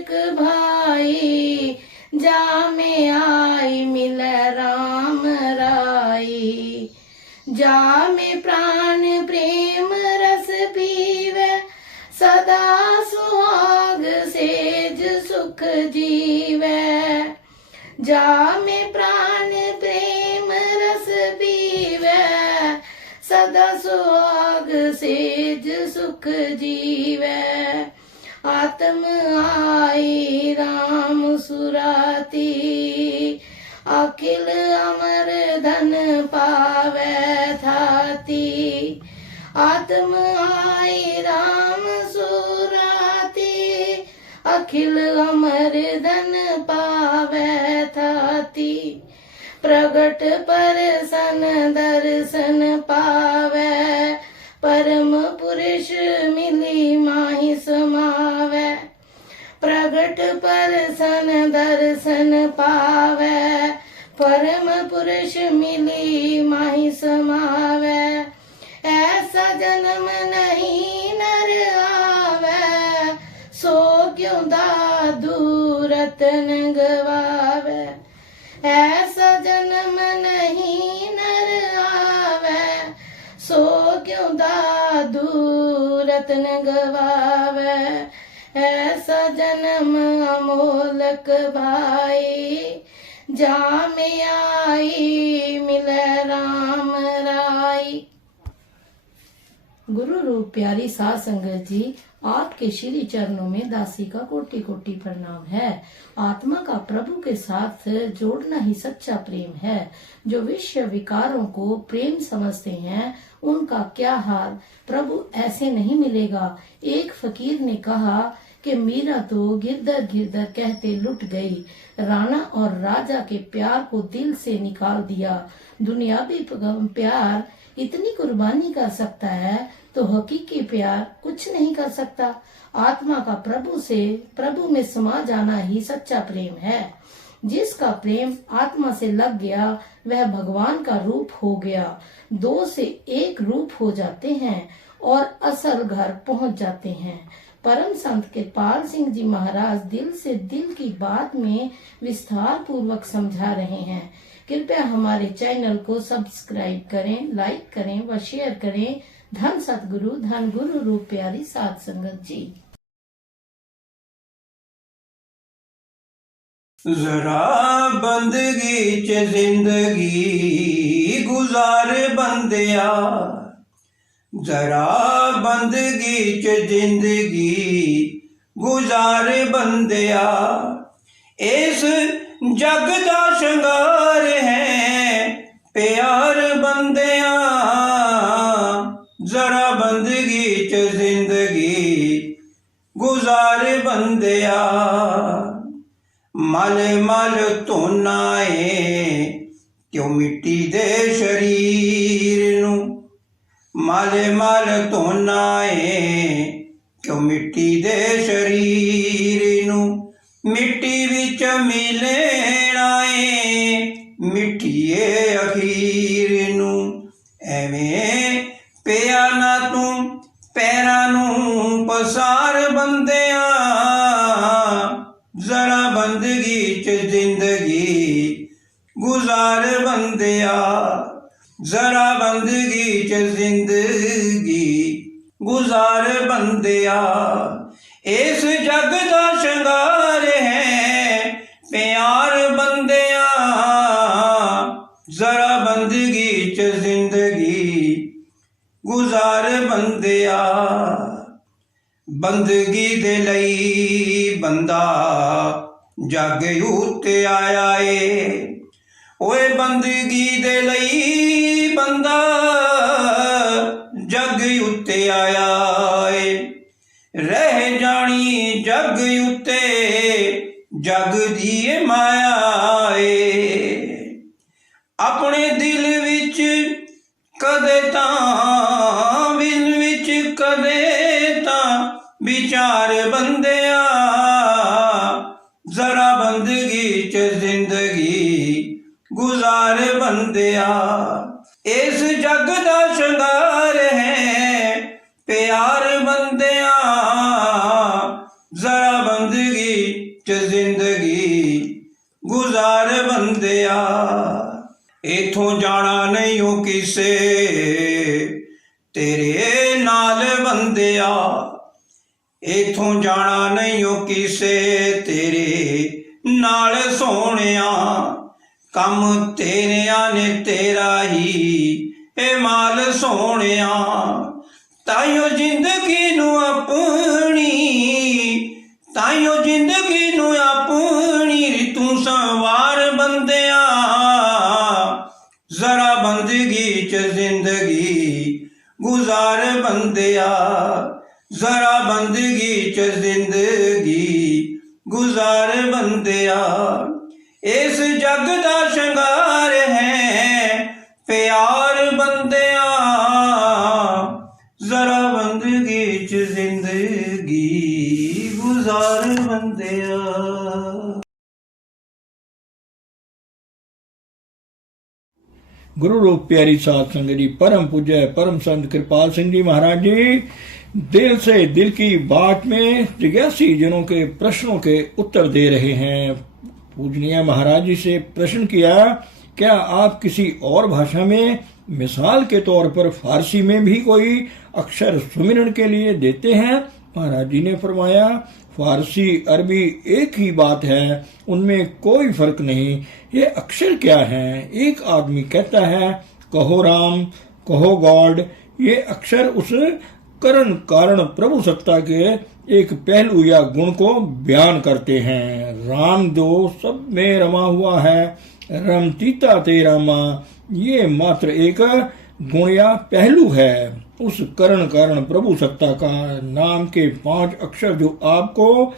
एक भाई, जा में आई मिल राम राई। जा में प्राण प्रेम रस पीवे, सदा सुहाग सेज सुख जीवे। जा में प्राण प्रेम रस पीवे, सदा सुहाग सेज सुख जीवे। आत्म आई राम सुराती, अखिल अमर धन पावे थाती। आत्म आई राम सुराती, अखिल अमर धन पावे थाती। प्रगट परसन दर्शन पावे, परम पुरुष मिली माहि समावे। प्रगट परसन दर्शन पावे, परम पुरुष मिली माहि समावे। ऐसा जन्म नहीं नर आवे, सो क्यों दादू रतन गवावे। ऐसा जन्म नहीं नर आवे, सो क्यों दादू रतन गवावे। ऐसा जन्म अमोलक भाई, जा में आई मिले राम राई। गुरु रूप प्यारी साध संगत जी, आपके श्री चरणों में दासी का कोटि कोटि प्रणाम है। आत्मा का प्रभु के साथ जोड़ना ही सच्चा प्रेम है। जो विषय विकारों को प्रेम समझते हैं, उनका क्या हाल। प्रभु ऐसे नहीं मिलेगा। एक फकीर ने कहा कि मीरा तो गिरधर गिरधर कहते लुट गई, राणा और राजा के प्यार को दिल से निकाल दिया। दुनियावी प्यार इतनी कुर्बानी कर सकता है, तो हकीकी प्यार कुछ नहीं कर सकता। आत्मा का प्रभु में समा जाना ही सच्चा प्रेम है। जिसका प्रेम आत्मा से लग गया, वह भगवान का रूप हो गया। दो से एक रूप हो जाते हैं और असल घर पहुंच जाते हैं। परम संत कृपाल सिंह जी महाराज दिल से दिल की बात में विस्तार पूर्वक समझा रहे हैं। कृपया हमारे चैनल को सब्सक्राइब करें, लाइक करें व शेयर करें। धन सतगुरु, धन गुरु रूप प्यारी साध संगत जी। जरा बंदगी च जिंदगी गुजार बंदिया, जरा बंदगी च जिंदगी गुजार बंदिया। इस जग दा शंगार है प्यार बंदिया, जरा बंदगी च जिंदगी गुजार बंदिया। मल मल धोना है क्यों मिट्टी दे शरीर नू, मल मल धोना है क्यों मिट्टी दे शरीर नू। मिट्टी विच मिलना है मिट्टीए अखीर नू। एवें पिया ना तू पैरां नू पसार बंदिया, जरा बंदगी च जिंदगी गुजार बंदिया, जरा बंदगी च जिंदगी गुजार बंदिया। इस जग दा शंगार है प्यार बंदिया, जरा बंदगी च जिंदगी गुजार बंदिया। बंदगी दे लई बंदा जग उत्ते आया है, ओए बंदगी दे लई बंदा जग उत्ते आया है। रह जानी जग उत्ते जग दी माया है। अपने दिल विच कदे तां विल विच कदे तां विचार बंदिया, जरा बंदगी च जिंदगी गुजार बंदिया। इस जग दा शंगार है प्यार बंदिया, जरा बंदगी इथों जाना नहीं हो किसे तेरे नाल बंदिया, इथों जाना नहीं हो किसे तेरे नाल सोहणिया, कम तेरिया ने तेरा ही ए माल सोहणिया, ताइयों जिंदगी नू अपनी, ताइयों जिंदगी नू अपनी तू संवार बंदिया, जरा बंदगी च जिंदगी गुजार बंदिया, जरा बंदगी च जिंदगी गुजार बंदिया, इस जग दा शंगार है प्यार बंदिया, जरा बंदगी च जिंदगी गुजार बंदिया। गुरु रूप प्यारी साध संगत जी, परम पूज्य परम संत कृपाल सिंह जी महाराज जी दिल से दिल की बात में जिज्ञासी जनों के प्रश्नों के उत्तर दे रहे हैं। पूजनीय महाराज जी से प्रश्न किया, क्या आप किसी और भाषा में, मिसाल के तौर पर फारसी में भी कोई अक्षर सुमिरन के लिए देते हैं? महाराज जी ने फरमाया, फारसी अरबी एक ही बात है, उनमें कोई फर्क नहीं। ये अक्षर क्या है? एक आदमी कहता है कहो राम, कहो गॉड। ये अक्षर उस करण कारण प्रभु सत्ता के एक पहलू या गुण को बयान करते हैं। राम दो सब में रमा हुआ है, रमतीता ते रामा, ये मात्र एक गुण या पहलू है उस करण कारण प्रभु सत्ता का। नाम के 5 अक्षर जो आपको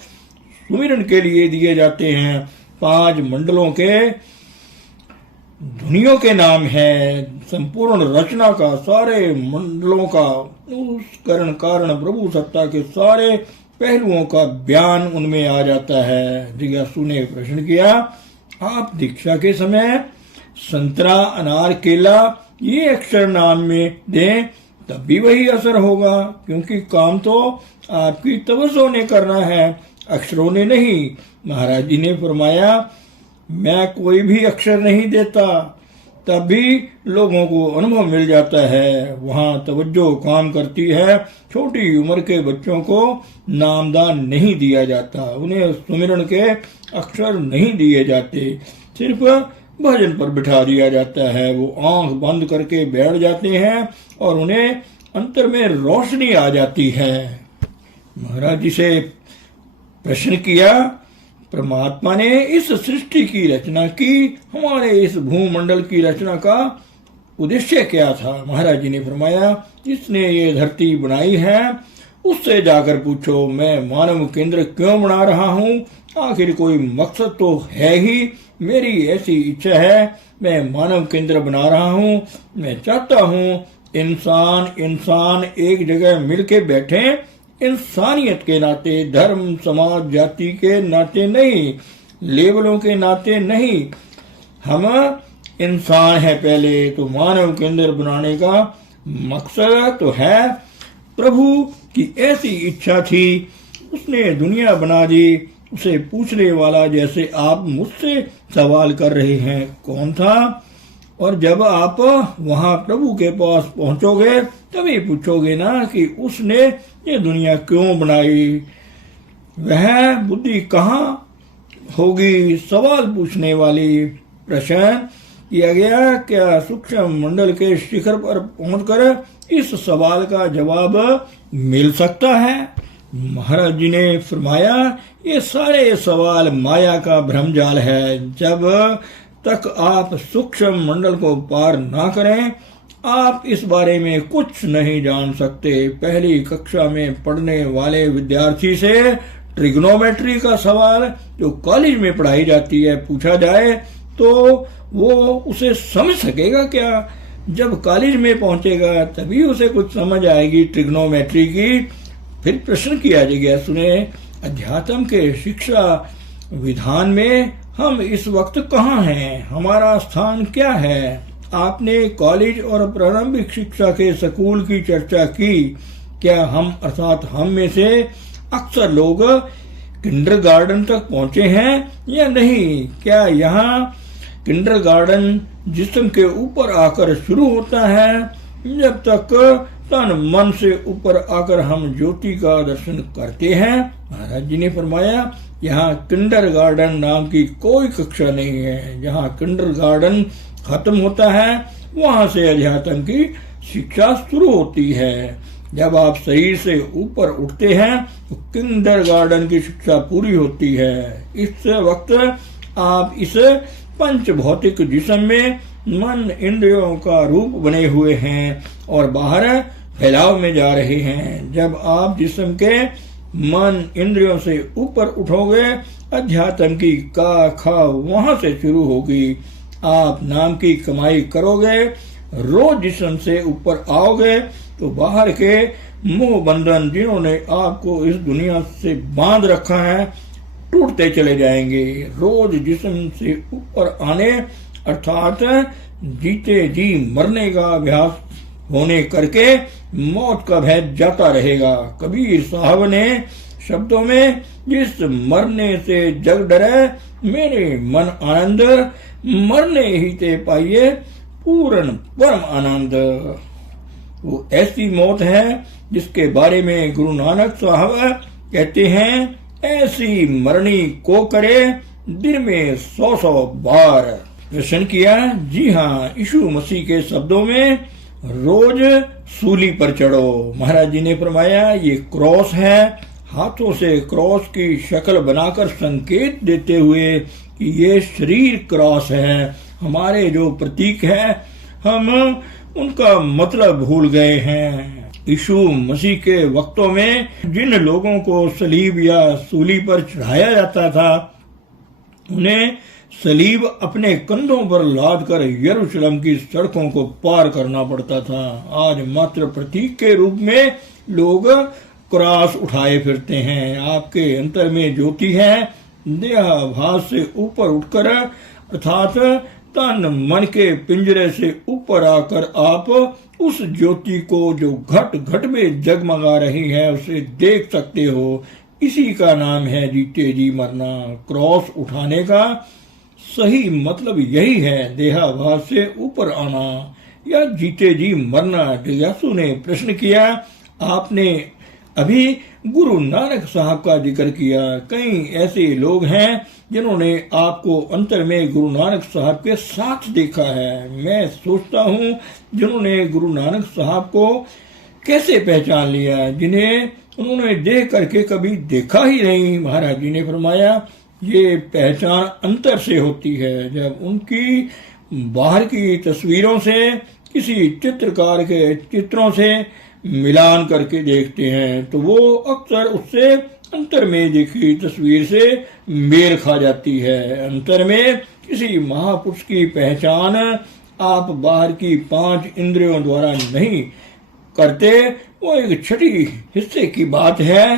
सुमिरन के लिए दिए जाते हैं, 5 मंडलों के ध्वनियों के नाम है, संपूर्ण रचना का, सारे मंडलों का, उस करण कारण प्रभु सत्ता के सारे पहलुओं का बयान उनमें आ जाता है। जिज्ञासु ने प्रश्न किया, आप दीक्षा के समय संतरा, अनार, केला ये अक्षर नाम में दें तब भी वही असर होगा, क्योंकि काम तो आपकी तवज्जो ने करना है, अक्षरों ने नहीं। महाराज जी ने फरमाया, मैं कोई भी अक्षर नहीं देता, तब भी लोगों को अनुभव मिल जाता है। वहाँ तवज्जो काम करती है। छोटी उम्र के बच्चों को नामदान नहीं दिया जाता, उन्हें सुमिरन के अक्षर नहीं दिए जाते, सिर्फ भजन पर बिठा दिया जाता है। वो आंख बंद करके बैठ जाते हैं और उन्हें अंतर में रोशनी आ जाती है। महाराज जी से प्रश्न किया, परमात्मा ने इस सृष्टि की रचना की, हमारे इस भूमंडल की रचना का उद्देश्य क्या था? महाराज जी ने फरमाया, जिसने ये धरती बनाई है उससे जाकर पूछो, मैं मानव केंद्र क्यों बना रहा हूँ? आखिर कोई मकसद तो है ही। मेरी ऐसी इच्छा है, मैं मानव केंद्र बना रहा हूँ। मैं चाहता हूँ इंसान एक जगह मिलके बैठे, इंसानियत के नाते, धर्म समाज जाति के नाते नहीं, लेवलों के नाते नहीं। हम इंसान है पहले, तो मानव केंद्र बनाने का मकसद तो है। प्रभु की ऐसी इच्छा थी, उसने दुनिया बना दी। उसे पूछने वाला जैसे आप मुझसे सवाल कर रहे हैं, कौन था? और जब आप वहां प्रभु के पास पहुंचोगे तभी पूछोगे ना कि उसने ये दुनिया क्यों बनाई। वह बुद्धि कहाँ होगी? सवाल पूछने वाली प्रश्न किया गया। क्या सूक्ष्म मंडल के शिखर पर पहुंचकर इस सवाल का जवाब मिल सकता है? महाराज जी ने फरमाया, ये सारे सवाल माया का भ्रमजाल है। जब तक आप सूक्ष्म मंडल को पार ना करें, आप इस बारे में कुछ नहीं जान सकते। पहली कक्षा में पढ़ने वाले विद्यार्थी से ट्रिग्नोमेट्री का सवाल जो कॉलेज में पढ़ाई जाती है पूछा जाए तो वो उसे समझ सकेगा क्या? जब कॉलेज में पहुंचेगा तभी उसे कुछ समझ आएगी ट्रिग्नोमेट्री की। फिर प्रश्न किया गया, सुने, अध्यात्म के शिक्षा विधान में हम इस वक्त कहाँ हैं? हमारा स्थान क्या है? आपने कॉलेज और प्रारंभिक शिक्षा के स्कूल की चर्चा की। क्या हम अर्थात हम में से अक्सर लोग किंडरगार्टन तक पहुंचे हैं या नहीं? क्या यहाँ किंडरगार्टन जिस्म के ऊपर आकर शुरू होता है। जब तक तन मन से ऊपर आकर हम ज्योति का दर्शन करते हैं, महाराज जी ने फरमाया, यहाँ किंडरगार्टन नाम की कोई कक्षा नहीं है। जहाँ किंडरगार्टन खत्म होता है वहां से अध्यात्म की शिक्षा शुरू होती है। जब आप शरीर से ऊपर उठते हैं तो किंडरगार्टन की शिक्षा पूरी होती है। इस वक्त आप इस पंच भौतिक जिस्म में मन इंद्रियों का रूप बने हुए हैं और बाहर फैलाव में जा रहे हैं। जब आप जिस्म के मन इंद्रियों से ऊपर उठोगे, अध्यात्म की का खा वहां से शुरू होगी। आप नाम की कमाई करोगे, रोज जिस्म से ऊपर आओगे तो बाहर के मोह बंधन जिन्होंने आपको इस दुनिया से बांध रखा है टूटते चले जाएंगे। रोज जिस्म से ऊपर आने अर्थात जीते जी मरने का अभ्यास होने करके मौत का भय जाता रहेगा। कबीर साहब ने शब्दों में, जिस मरने से जग डरे मेरे मन आनंद, मरने ही ते पाइए पूर्ण परम आनंद। वो ऐसी मौत है जिसके बारे में गुरु नानक साहब कहते हैं, ऐसी मरनी को करे दिन में 100 बार। दर्शन किया, जी हाँ, यीशु मसीह के शब्दों में रोज सूली पर चढ़ो। महाराज जी ने फरमाया, ये क्रॉस है। हाथों से क्रॉस की शक्ल बनाकर संकेत देते हुए कि ये शरीर क्रॉस है। हमारे जो प्रतीक है हम उनका मतलब भूल गए हैं। यीशु मसीह के वक्तों में जिन लोगों को सलीब या सूली पर चढ़ाया जाता था, उन्हें सलीब अपने कंधों पर लाद कर यरूशलेम की सड़कों को पार करना पड़ता था। आज मात्र प्रतीक के रूप में लोग क्रॉस उठाए फिरते हैं। आपके अंतर में ज्योति है। देहाभास से ऊपर उठकर अर्थात तन मन के पिंजरे से ऊपर आकर आप उस ज्योति को जो घट घट में जगमगा रही है उसे देख सकते हो। इसी का नाम है जीते जी मरना। क्रॉस उठाने का सही मतलब यही है, देहाभास से ऊपर आना या जीते जी मरना। जिज्ञासु ने प्रश्न किया, आपने अभी गुरु नानक साहब का जिक्र किया। कई ऐसे लोग हैं जिन्होंने आपको अंतर में गुरु नानक साहब के साथ देखा है। मैं सोचता हूँ जिन्होंने गुरु नानक साहब को कैसे पहचान लिया, जिन्हें उन्होंने देख करके कभी देखा ही नहीं। महाराज जी ने फरमाया, ये पहचान अंतर से होती है। जब उनकी बाहर की तस्वीरों से किसी चित्रकार के चित्रों से मिलान करके देखते हैं तो वो अक्सर उससे अंतर में देखी तस्वीर से मेल खा जाती है। अंतर में किसी महापुरुष की पहचान आप बाहर की 5 इंद्रियों द्वारा नहीं करते, वो एक छठी हिस्से की बात है।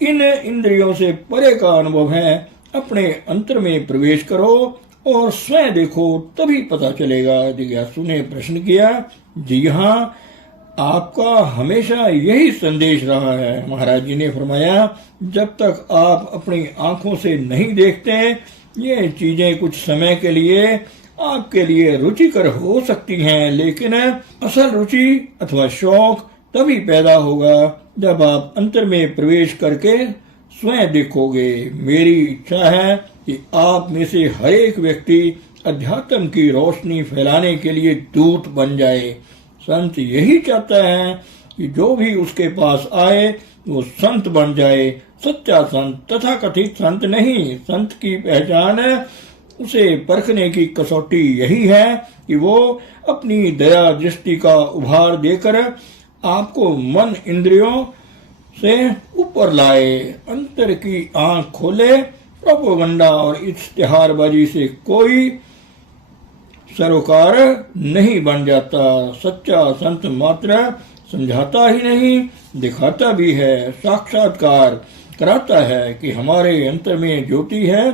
इन इंद्रियों से परे का अनुभव है। अपने अंतर में प्रवेश करो और स्वयं देखो, तभी पता चलेगा। जिज्ञासु ने प्रश्न किया, जी हाँ, आपका हमेशा यही संदेश रहा है। महाराज जी ने फरमाया, जब तक आप अपनी आंखों से नहीं देखते, ये चीजें कुछ समय के लिए आपके लिए रुचिकर हो सकती हैं, लेकिन असल रुचि अथवा शौक तभी पैदा होगा जब आप अंतर में प्रवेश करके स्वयं देखोगे। मेरी इच्छा है कि आप में से हर एक व्यक्ति अध्यात्म की रोशनी फैलाने के लिए दूत बन जाए। संत यही चाहता है कि जो भी उसके पास आए वो संत बन जाए। सच्चा संत तथा कथित संत नहीं। संत की पहचान उसे परखने की कसौटी यही है कि वो अपनी दया दृष्टि का उभार देकर आपको मन इंद्रियों से ऊपर लाए, अंतर की आंख खोले। प्रोपोगंडा और इश्तिहारबाजी से कोई सरोकार नहीं बन जाता। सच्चा संत मात्र समझाता ही नहीं, दिखाता भी है, साक्षात्कार कराता है कि हमारे अंतर में ज्योति है।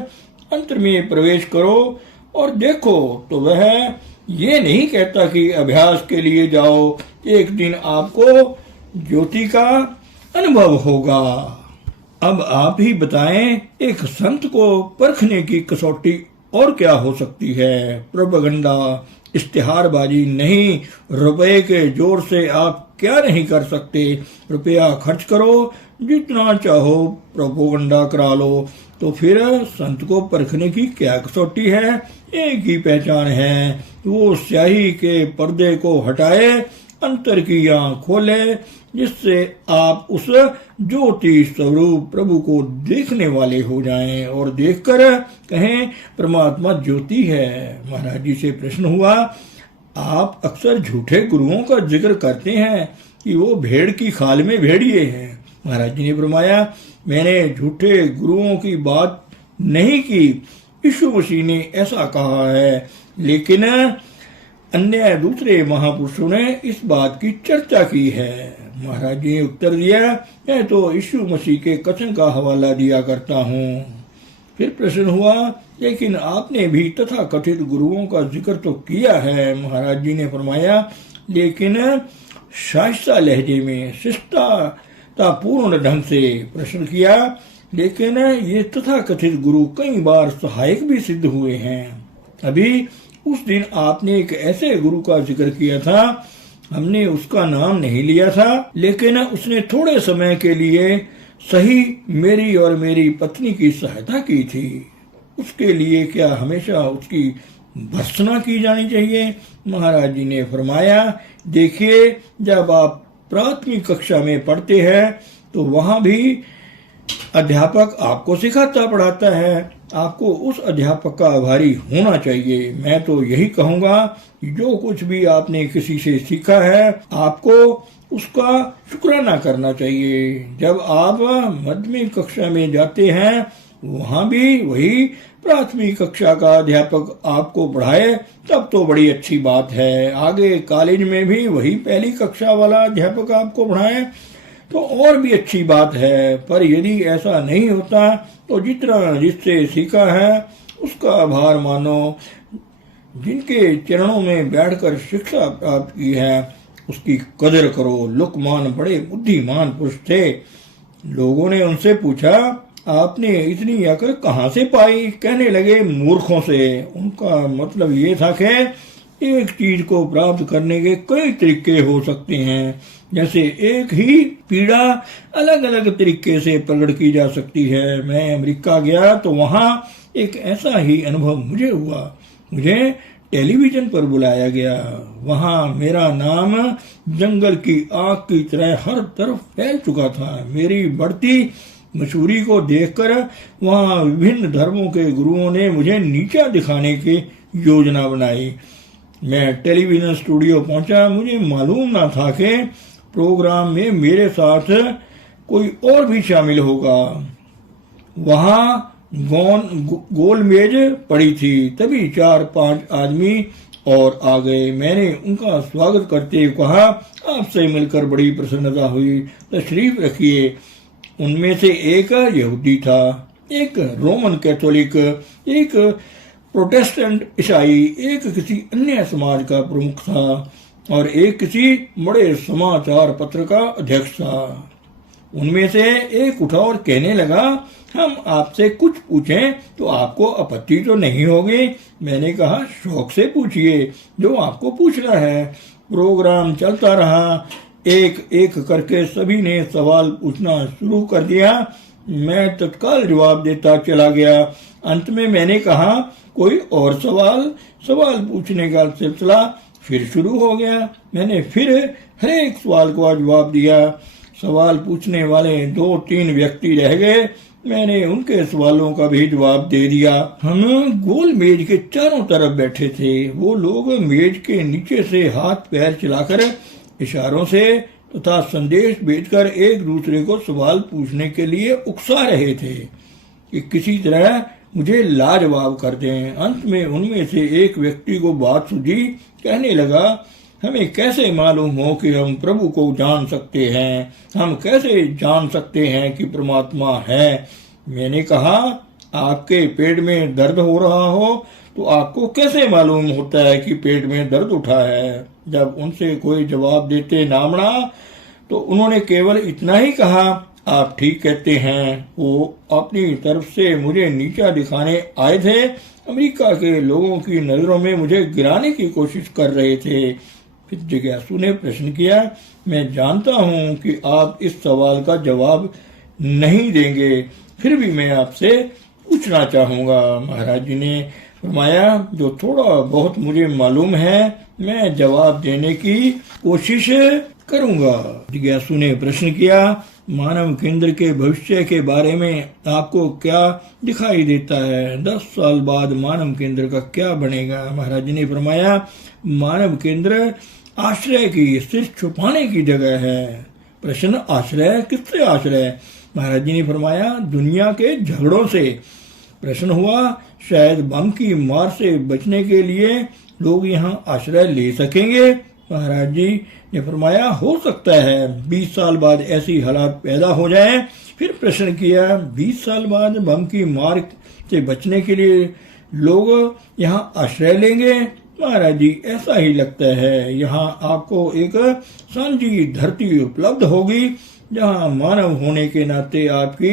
अंतर में प्रवेश करो और देखो। तो वह ये नहीं कहता कि अभ्यास के लिए जाओ, एक दिन आपको ज्योति का अनुभव होगा। अब आप ही बताएं, एक संत को परखने की कसौटी और क्या हो सकती है। प्रोपेगेंडा, इश्तिहारबाजी नहीं, रुपए के जोर से आप क्या नहीं कर सकते। रुपया खर्च करो, जितना चाहो प्रोपेगेंडा करा लो। तो फिर संत को परखने की क्या कसौटी है। एक ही पहचान है, वो स्याही के पर्दे को हटाए, अंतर की आंख खोले, जिससे आप उस ज्योति स्वरूप प्रभु को देखने वाले हो जाएं और देखकर कहें परमात्मा ज्योति है। महाराज जी से प्रश्न हुआ, आप अक्सर झूठे गुरुओं का जिक्र करते हैं कि वो भेड़ की खाल में भेड़िए हैं। महाराज जी ने फरमाया, मैंने झूठे गुरुओं की बात नहीं की, यीशु मसीह ने ऐसा कहा है, लेकिन अन्य दूसरे महापुरुषों ने इस बात की चर्चा की है। महाराज जी ने उत्तर दिया, मैं तो यीशु मसीह के कथन का हवाला दिया करता हूँ। फिर प्रश्न हुआ, लेकिन आपने भी तथा कथित गुरुओं का जिक्र तो किया है। महाराज जी ने फरमाया, लेकिन शाइस्ता लहजे में, शिष्टता पूर्ण ढंग से प्रश्न किया, लेकिन ये तथा कथित गुरु कई बार सहायक भी सिद्ध हुए हैं। अभी उस दिन आपने एक ऐसे गुरु का जिक्र किया था, हमने उसका नाम नहीं लिया था, लेकिन उसने थोड़े समय के लिए सही मेरी और मेरी पत्नी की सहायता की थी। उसके लिए क्या हमेशा उसकी भर्त्सना की जानी चाहिए। महाराज जी ने फरमाया, देखिए, जब आप प्राथमिक कक्षा में पढ़ते हैं तो वहां भी अध्यापक आपको सिखाता पढ़ाता है, आपको उस अध्यापक का आभारी होना चाहिए। मैं तो यही कहूंगा कि जो कुछ भी आपने किसी से सीखा है, आपको उसका शुक्राना करना चाहिए। जब आप माध्यमिक कक्षा में जाते हैं, वहां भी वही प्राथमिक कक्षा का अध्यापक आपको पढ़ाए, तब तो बड़ी अच्छी बात है। आगे कॉलेज में भी वही पहली कक्षा वाला अध्यापक आपको पढ़ाए तो और भी अच्छी बात है। पर यदि ऐसा नहीं होता तो जितना जिससे सीखा है उसका आभार मानो। जिनके चरणों में बैठकर शिक्षा प्राप्त की है उसकी कदर करो। लुकमान बड़े बुद्धिमान पुरुष थे। लोगों ने उनसे पूछा, आपने इतनी अकल कहाँ से पाई? कहने लगे, मूर्खों से। उनका मतलब ये था कि एक चीज को प्राप्त करने के कई तरीके हो सकते हैं। जैसे एक ही पीड़ा अलग अलग तरीके से प्रकट की जा सकती है। मैं अमेरिका गया तो वहां एक ऐसा ही अनुभव मुझे हुआ। मुझे टेलीविजन पर बुलाया गया। वहां मेरा नाम जंगल की आग की तरह हर तरफ फैल चुका था। मेरी बढ़ती मशहूरी को देखकर वहां विभिन्न धर्मों के गुरुओं ने मुझे नीचा दिखाने की योजना बनाई। मैं टेलीविजन स्टूडियो पहुंचा। मुझे मालूम न था कि प्रोग्राम में मेरे साथ कोई और भी शामिल होगा। वहां गोल मेज पड़ी थी। तभी 4-5 आदमी और आ गए। मैंने उनका स्वागत करते हुए कहा, आपसे मिलकर बड़ी प्रसन्नता हुई, तशरीफ रखिए। उनमें से एक यहूदी था, एक रोमन कैथोलिक, एक प्रोटेस्टेंट ईसाई, एक किसी अन्य समाज का प्रमुख था और एक किसी बड़े समाचार पत्र का अध्यक्ष था। उनमें से एक उठा और कहने लगा, हम आपसे कुछ पूछें तो आपको आपत्ति तो नहीं होगी? मैंने कहा, शौक से पूछिए, जो आपको पूछना है। प्रोग्राम चलता रहा। एक एक करके सभी ने सवाल पूछना शुरू कर दिया। मैं तत्काल जवाब देता चला गया। अंत में मैंने कहा, कोई और सवाल पूछने का सिलसिला फिर शुरू हो गया। मैंने फिर हर एक सवाल का जवाब दिया। सवाल पूछने वाले 2-3 व्यक्ति रह गए। मैंने उनके सवालों का भी जवाब दे दिया। हम गोल मेज के चारों तरफ बैठे थे। वो लोग मेज के नीचे से हाथ पैर चलाकर, इशारों से तथा संदेश भेजकर एक दूसरे को सवाल पूछने के लिए उकसा रहे थे कि किसी तरह मुझे लाजवाब कर दें। अंत में उनमें से एक व्यक्ति को बात सूझी। कहने लगा, हमें कैसे मालूम हो कि हम प्रभु को जान सकते हैं? हम कैसे जान सकते हैं कि परमात्मा है? मैंने कहा, आपके पेट में दर्द हो रहा हो तो आपको कैसे मालूम होता है कि पेट में दर्द उठा है? जब उनसे कोई जवाब देते ना बना तो उन्होंने केवल इतना ही कहा, आप ठीक कहते हैं। वो अपनी तरफ से मुझे नीचा दिखाने आए थे। अमेरिका के लोगों की नजरों में मुझे गिराने की कोशिश कर रहे थे। फिर जिज्ञासु ने प्रश्न किया, मैं जानता हूं कि आप इस सवाल का जवाब नहीं देंगे, फिर भी मैं आपसे पूछना चाहूंगा। महाराज जी ने फरमाया, जो थोड़ा बहुत मुझे मालूम है मैं जवाब देने की कोशिश करूंगा। जिज्ञासु ने प्रश्न किया, मानव केंद्र के भविष्य के बारे में आपको क्या दिखाई देता है? 10 साल बाद मानव केंद्र का क्या बनेगा? महाराज जी ने फरमाया, मानव केंद्र आश्रय की, सिर छुपाने की जगह है। प्रश्न, आश्रय? किससे आश्रय? महाराज जी ने फरमाया, दुनिया के झगड़ों से। प्रश्न हुआ, शायद बम की मार से बचने के लिए लोग यहाँ आश्रय ले सकेंगे? महाराज जी ने फरमाया, हो सकता है 20 साल बाद ऐसी हालात पैदा हो जाए। फिर प्रश्न किया, 20 साल बाद बम की मार से बचने के लिए लोग यहाँ आश्रय लेंगे? महाराज जी, ऐसा ही लगता है। यहाँ आपको एक सांझी धरती उपलब्ध होगी जहाँ मानव होने के नाते आपकी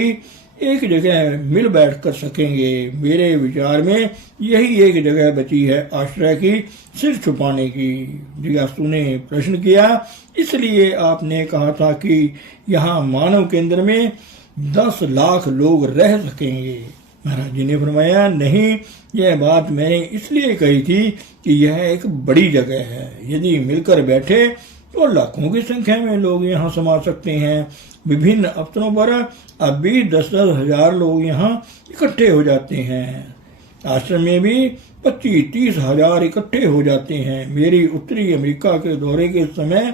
एक जगह मिल बैठ कर सकेंगे। मेरे विचार में यही एक जगह बची है आश्रय की, सिर छुपाने की। जिज्ञासु ने प्रश्न किया, इसलिए आपने कहा था कि यहाँ मानव केंद्र में 10 लाख लोग रह सकेंगे? महाराज जी ने फरमाया, नहीं, यह बात मैंने इसलिए कही थी कि यह एक बड़ी जगह है। यदि मिलकर बैठे तो लाखों की संख्या में लोग यहाँ समा सकते हैं। विभिन्न अवसरों पर अब भी 10-10 हजार लोग यहाँ इकट्ठे हो जाते हैं। आश्रम में भी 25-30 हजार इकट्ठे हो जाते हैं। मेरी उत्तरी अमेरिका के दौरे के समय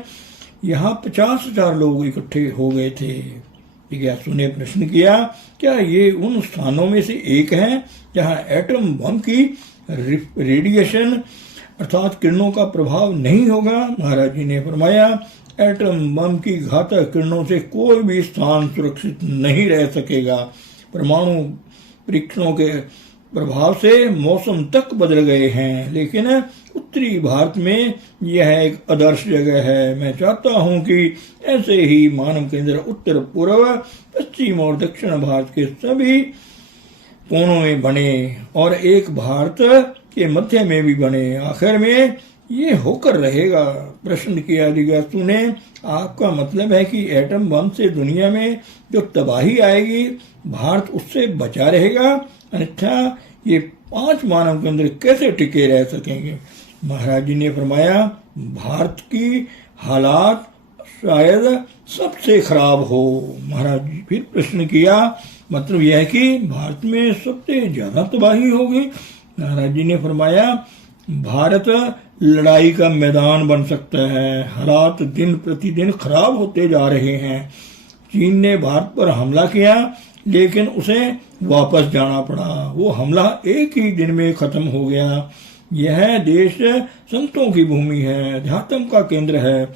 यहाँ 50,000 लोग इकट्ठे हो गए थे। जिज्ञासु ने प्रश्न किया, क्या ये उन स्थानों में से एक है जहाँ एटम बम की रेडिएशन अर्थात किरणों का प्रभाव नहीं होगा? महाराज जी ने फरमाया, एटम बम की घातक किरणों से कोई भी स्थान सुरक्षित नहीं रह सकेगा। परमाणु परीक्षणों के प्रभाव से मौसम तक बदल गए हैं, लेकिन उत्तरी भारत में यह एक आदर्श जगह है। मैं चाहता हूं कि ऐसे ही मानव केंद्र उत्तर, पूर्व, पश्चिम और दक्षिण भारत के सभी कोनों में बने और एक भारत के मध्य में भी बने। आखिर में ये होकर रहेगा। प्रश्न किया जिज्ञासु ने, आपका मतलब है कि एटम बम से दुनिया में जो तबाही आएगी भारत उससे बचा रहेगा, अन्यथा ये 5 मानव केंद्र कैसे टिके रह सकेंगे? महाराज जी ने फरमाया, भारत की हालात शायद सबसे खराब हो। महाराज जी फिर प्रश्न किया, मतलब यह है कि भारत में सबसे ज्यादा तबाही होगी? महाराज जी ने फरमाया, भारत लड़ाई का मैदान बन सकता है। हालात दिन प्रतिदिन खराब होते जा रहे हैं। चीन ने भारत पर हमला किया, लेकिन उसे वापस जाना पड़ा। वो हमला एक ही दिन में खत्म हो गया। यह देश संतों की भूमि है, अध्यात्म का केंद्र है।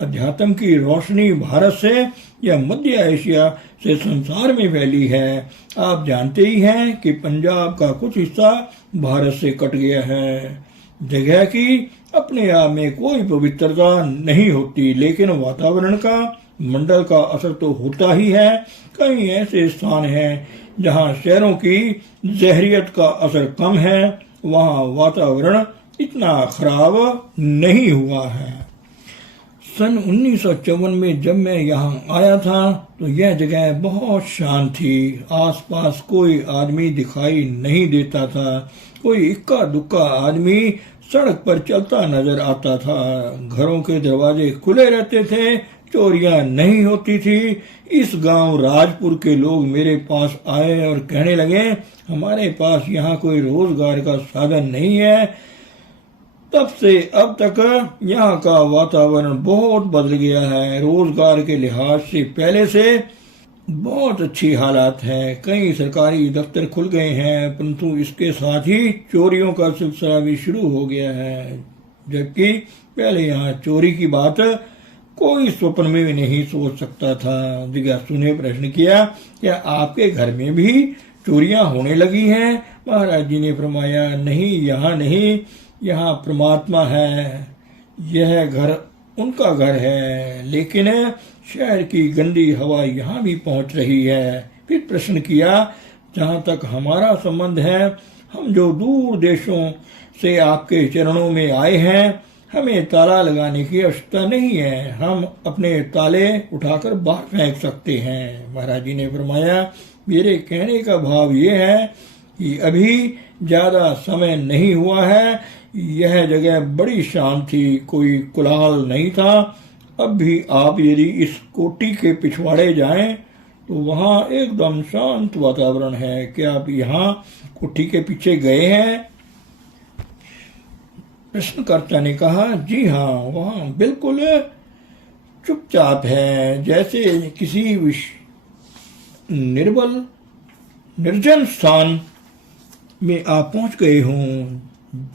अध्यात्म की रोशनी भारत से या मध्य एशिया से संसार में फैली है। आप जानते ही हैं कि पंजाब का कुछ हिस्सा भारत से कट गया है। जगह की अपने आप में कोई पवित्रता नहीं होती, लेकिन वातावरण का, मंडल का असर तो होता ही है। कई ऐसे स्थान हैं जहां शहरों की जहरियत का असर कम है, वहां वातावरण इतना खराब नहीं हुआ है। सन 1954 में जब मैं यहाँ आया था तो यह जगह बहुत शांत थी। आसपास कोई आदमी दिखाई नहीं देता था। कोई इक्का दुक्का आदमी सड़क पर चलता नजर आता था। घरों के दरवाजे खुले रहते थे, चोरियां नहीं होती थी। इस गांव राजपुर के लोग मेरे पास आए और कहने लगे, हमारे पास यहाँ कोई रोजगार का साधन नहीं है। तब से अब तक यहाँ का वातावरण बहुत बदल गया है। रोजगार के लिहाज से पहले से बहुत अच्छी हालात है। कई सरकारी दफ्तर खुल गए हैं, परंतु इसके साथ ही चोरियों का सिलसिला भी शुरू हो गया है। जबकि पहले यहाँ चोरी की बात कोई स्वप्न में भी नहीं सोच सकता था। जिज्ञासु ने प्रश्न किया, क्या आपके घर में भी चोरियां होने लगी हैं? महाराज जी ने फरमाया, नहीं, यहाँ नहीं, यहाँ परमात्मा है। यह घर उनका घर है, लेकिन शहर की गंदी हवा यहाँ भी पहुंच रही है। फिर प्रश्न किया, जहाँ तक हमारा संबंध है, हम जो दूर देशों से आपके चरणों में आए हैं, हमें ताला लगाने की आवश्यकता नहीं है, हम अपने ताले उठाकर बाहर फेंक सकते हैं। महाराज जी ने फरमाया, मेरे कहने का भाव ये है कि अभी ज्यादा समय नहीं हुआ है, यह जगह बड़ी शांत थी, कोई कोलाहल नहीं था। अब भी आप यदि इस कोठी के पिछवाड़े जाएं तो वहाँ एकदम शांत वातावरण है। क्या आप यहाँ कोठी के पीछे गए हैं? प्रश्नकर्ता ने कहा, जी हाँ, वहाँ बिल्कुल चुपचाप है, जैसे किसी निर्बल निर्जन स्थान में आप पहुंच गए हों।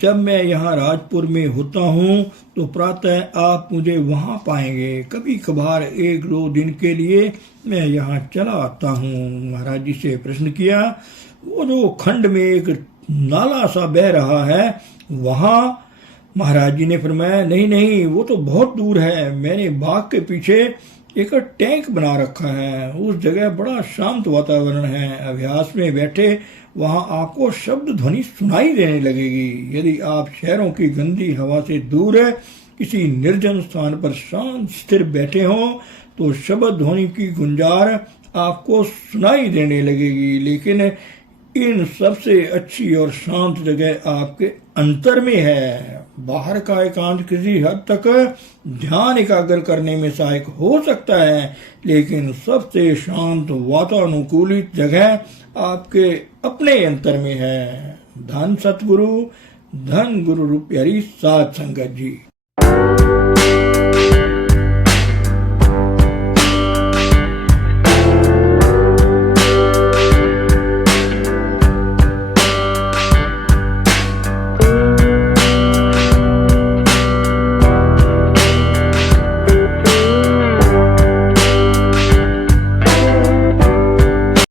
जब मैं यहाँ राजपुर में होता हूँ तो प्रातः आप मुझे वहाँ पाएंगे। कभी कभार 1-2 दिन के लिए मैं यहाँ चला आता हूँ। महाराज जी से प्रश्न किया, वो जो खंड में एक नाला सा बह रहा है वहाँ? महाराज जी ने फरमाया, नहीं नहीं, वो तो बहुत दूर है, मैंने बाग के पीछे एक टैंक बना रखा है, उस जगह बड़ा शांत वातावरण है। अभ्यास में बैठे वहां आपको शब्द ध्वनि सुनाई देने लगेगी। यदि आप शहरों की गंदी हवा से दूर किसी निर्जन स्थान पर शांत स्थिर बैठे हों तो शब्द ध्वनि की गुंजार आपको सुनाई देने लगेगी। लेकिन इन सबसे अच्छी और शांत जगह आपके अंतर में है। बाहर का एकांत किसी हद तक ध्यान एकाग्र करने में सहायक हो सकता है, लेकिन सबसे शांत वातानुकूलित जगह आपके अपने अंतर में है। धन सतगुरु, धन गुरु रूप प्यारी साध संगत जी।